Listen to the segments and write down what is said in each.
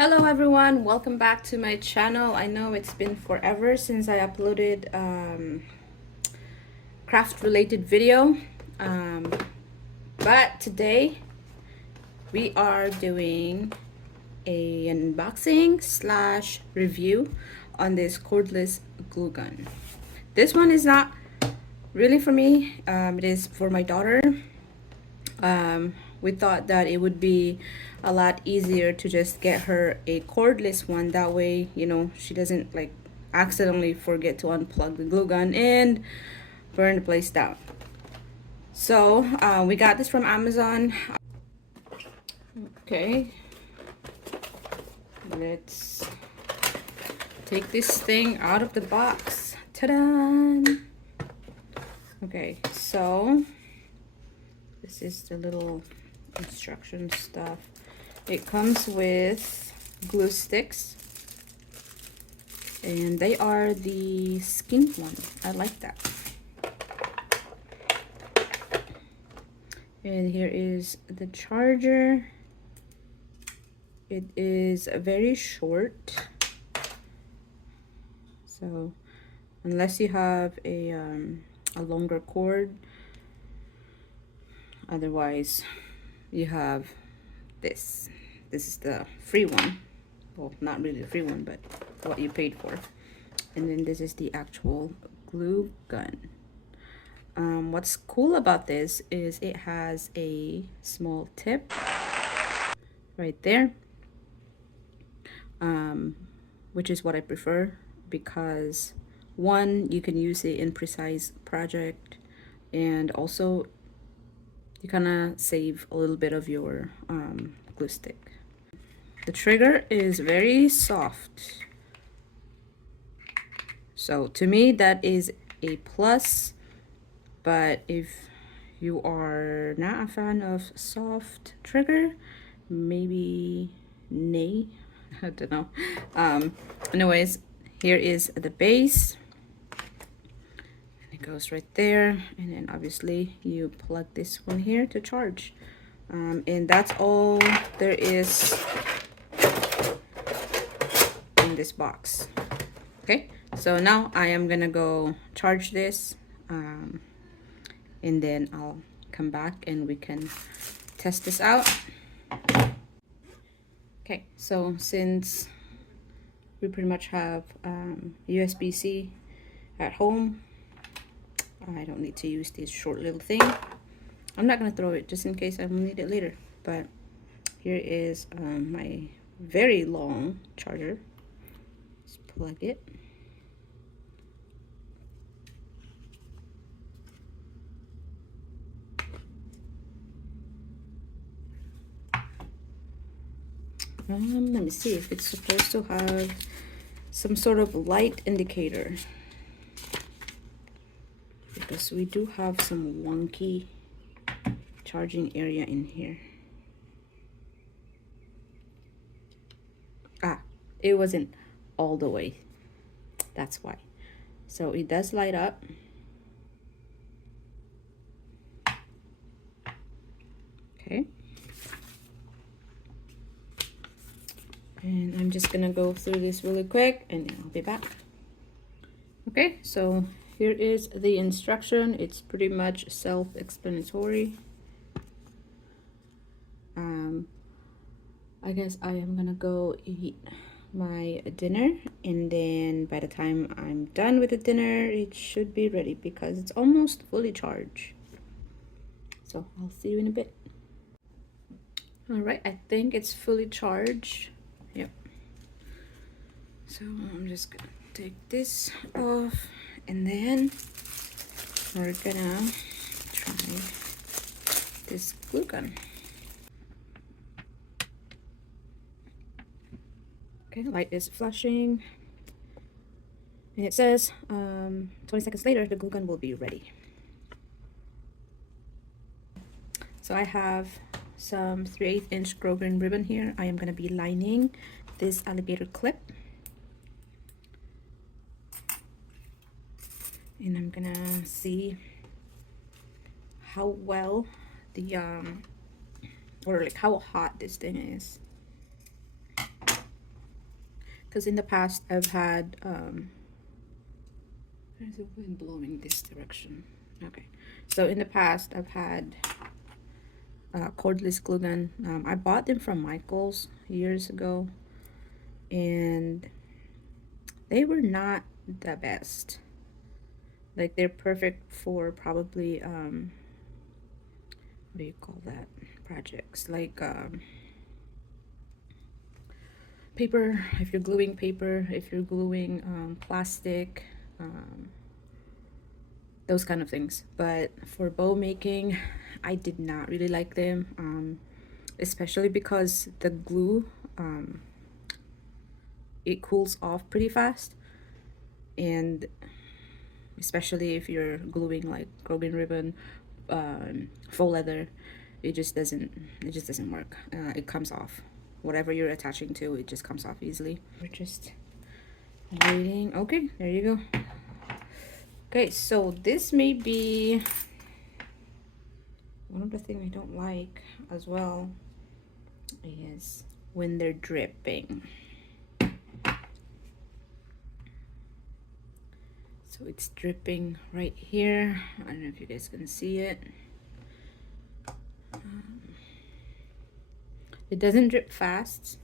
Hello everyone, welcome back to my channel. I know it's been forever since I uploaded craft related video, but today we are doing a unboxing slash review on this cordless glue gun. This one is not really for me, it is for my daughter. We thought that it would be a lot easier to just get her a cordless one. That way, you know, she doesn't like accidentally forget to unplug the glue gun and burn the place down. So we got this from Amazon. Okay, let's take this thing out of the box. Ta-da! Okay, so this is the little instruction stuff. It comes with glue sticks, and they are the skin one. I like that. And here is the charger. It is very short, so unless you have a longer cord, otherwise you have this is the free one. Well, not really the free one, but what you paid for. And then this is the actual glue gun. What's cool about this is it has a small tip right there, which is what I prefer, because one, you can use it in precise project, and also you kind of save a little bit of your glue stick. The trigger is very soft, so to me that is a plus. But if you are not a fan of soft trigger, maybe nay. I don't know. Anyways, here is the base. It goes right there, and then obviously you plug this one here to charge, and that's all there is in this box. Okay, so now I am gonna go charge this, and then I'll come back and we can test this out. Okay, so since we pretty much have USB-C at home, I don't need to use this short little thing. I'm not gonna throw it just in case I will need it later, but here is my very long charger. Let's plug it. Let me see if it's supposed to have some sort of light indicator, because we do have some wonky charging area in here. It wasn't all the way, that's why. So it does light up. Okay, and I'm just gonna go through this really quick and then I'll be back. Okay, so here is the instruction. It's pretty much self-explanatory. I guess I am gonna go eat my dinner, and then by the time I'm done with the dinner, it should be ready because it's almost fully charged. So I'll see you in a bit. All right, I think it's fully charged. Yep. So I'm just gonna take this off, and then we're gonna try this glue gun. Okay, light is flashing, and it says 20 seconds later the glue gun will be ready. So I have some 3/8 inch grosgrain ribbon here. I am going to be lining this alligator clip, and I'm gonna see how well the or like how hot this thing is. because in the past I've had there's a wind blowing this direction. Okay, so in the past I've had cordless glue gun. I bought them from Michael's years ago, and they were not the best. Like, they're perfect for probably what do you call that, projects like paper, if you're gluing paper, if you're gluing plastic, those kind of things. But for bow making, I did not really like them, especially because the glue, it cools off pretty fast, and especially if you're gluing like Grogan ribbon, faux leather, it just doesn't work. It comes off. Whatever you're attaching to, it just comes off easily. We're just waiting. Okay, there you go. Okay, so this may be one of the things I don't like as well, is when they're dripping. So it's dripping right here. I don't know if you guys can see it. It doesn't drip fast,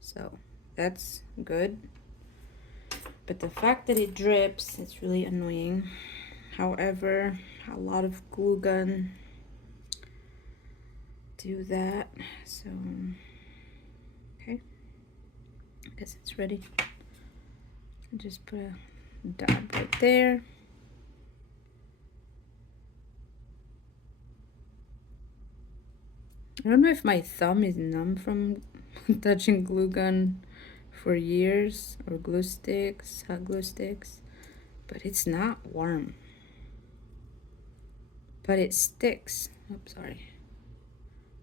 so that's good. But the fact that it drips, it's really annoying. However, a lot of glue gun do that. So, okay, I guess it's ready. Just put a dab right there. I don't know if my thumb is numb from touching glue gun for years, or glue sticks, hot glue sticks, but it's not warm. But it sticks. Oops, sorry.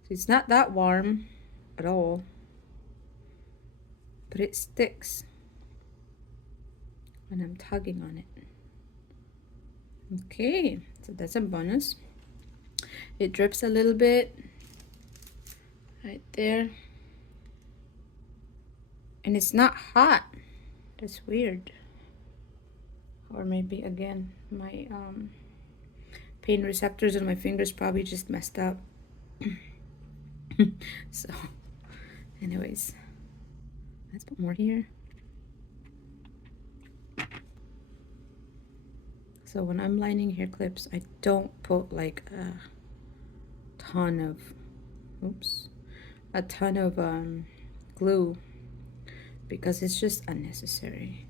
So it's not that warm at all, but it sticks when I'm tugging on it. Okay, so that's a bonus. It drips a little bit right there, and it's not hot. That's weird. Or maybe again, my pain receptors in my fingers probably just messed up. So anyways, let's put more here. So when I'm lining hair clips, I don't put like a ton of glue, because it's just unnecessary.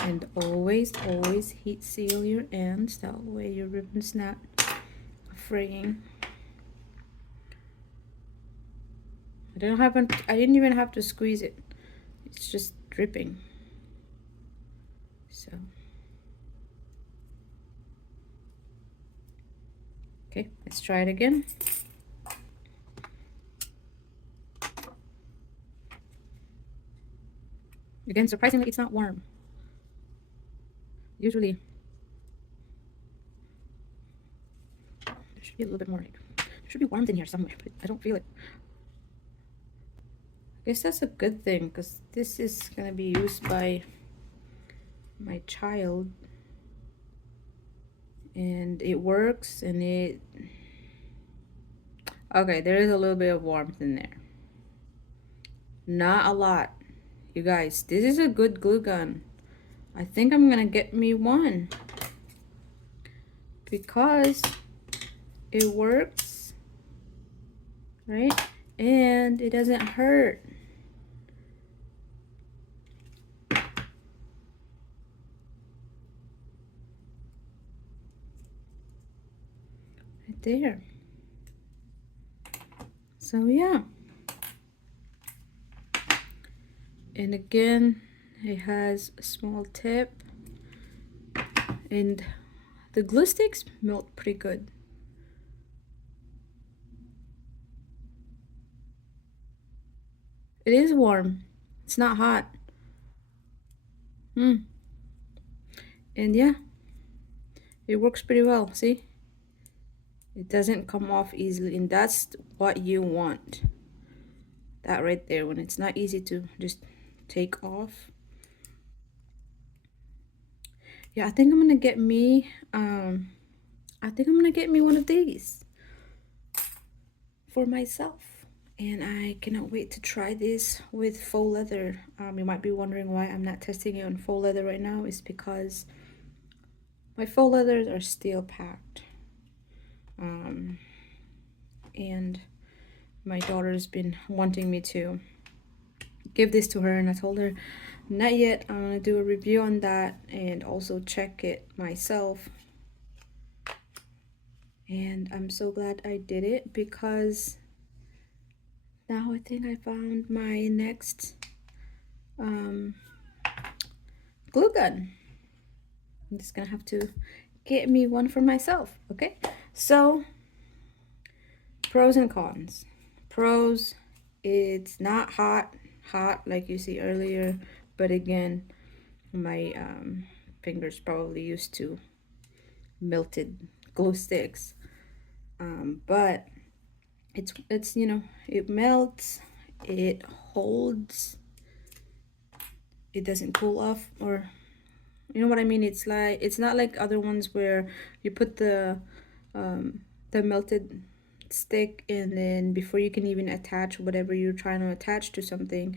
And always heat seal your ends, that way your ribbon's not fraying. I didn't even have to squeeze it. It's just dripping. So okay, let's try it again. Again, surprisingly, it's not warm. Usually there should be a little bit more. There should be warmth in here somewhere, but I don't feel it. I guess that's a good thing, because this is gonna be used by my child, and it works, and okay, there is a little bit of warmth in there. Not a lot. You guys, this is a good glue gun. I think I'm gonna get me one, because it works, right? And it doesn't hurt. Right there. So yeah. And again, it has a small tip, and the glue sticks melt pretty good. It is warm. It's not hot. And yeah, it works pretty well. See? It doesn't come off easily, and that's what you want. that right there, when it's not easy to just take off. Yeah, I think I'm gonna get me one of these for myself, and I cannot wait to try this with faux leather. You might be wondering why I'm not testing it on faux leather right now. It's because my faux leathers are still packed, and my daughter's been wanting me to give this to her, and I told her not yet. I'm gonna do a review on that and also check it myself. And I'm so glad I did it, because now I think I found my next glue gun. I'm just gonna have to get me one for myself. Okay, so pros and cons. Pros, it's not hot like you see earlier, but again, my fingers probably used to melted glue sticks, but it's you know, it melts, it holds, it doesn't cool off, or you know what I mean. It's like, it's not like other ones where you put the melted stick, and then before you can even attach whatever you're trying to attach to something,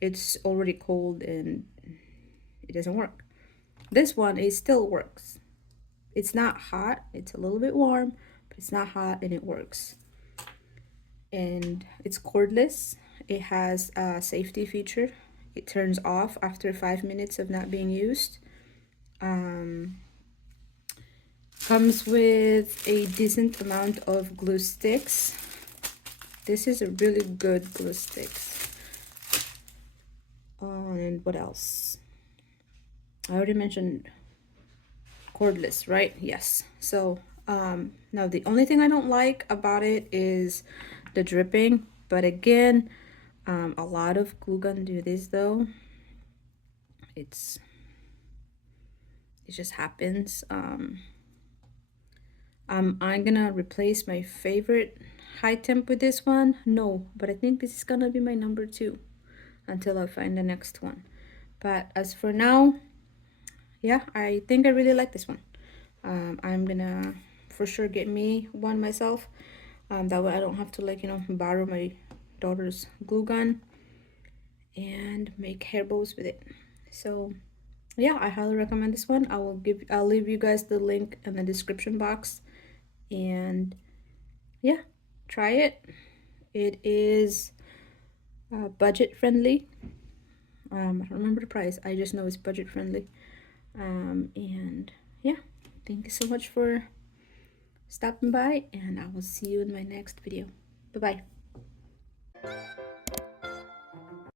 it's already cold and it doesn't work. This one, it still works. It's not hot, it's a little bit warm, but it's not hot, and it works. And it's cordless. It has a safety feature. It turns off after 5 minutes of not being used. Comes with a decent amount of glue sticks. This is a really good glue sticks. And what else? I already mentioned cordless, right? Yes. So now the only thing I don't like about it is the dripping, but again, a lot of glue gun do this though. It just happens. I'm gonna replace my favorite high temp with this one. No, but I think this is gonna be my number 2 until I find the next one. But as for now, yeah, I think I really like this one. I'm gonna for sure get me one myself. That way I don't have to, like, you know, borrow my daughter's glue gun and make hair bows with it. So yeah, I highly recommend this one. I'll leave you guys the link in the description box, and yeah, try it. It is budget friendly. I don't remember the price, I just know it's budget friendly. And yeah, thank you so much for stopping by, and I will see you in my next video. Bye bye.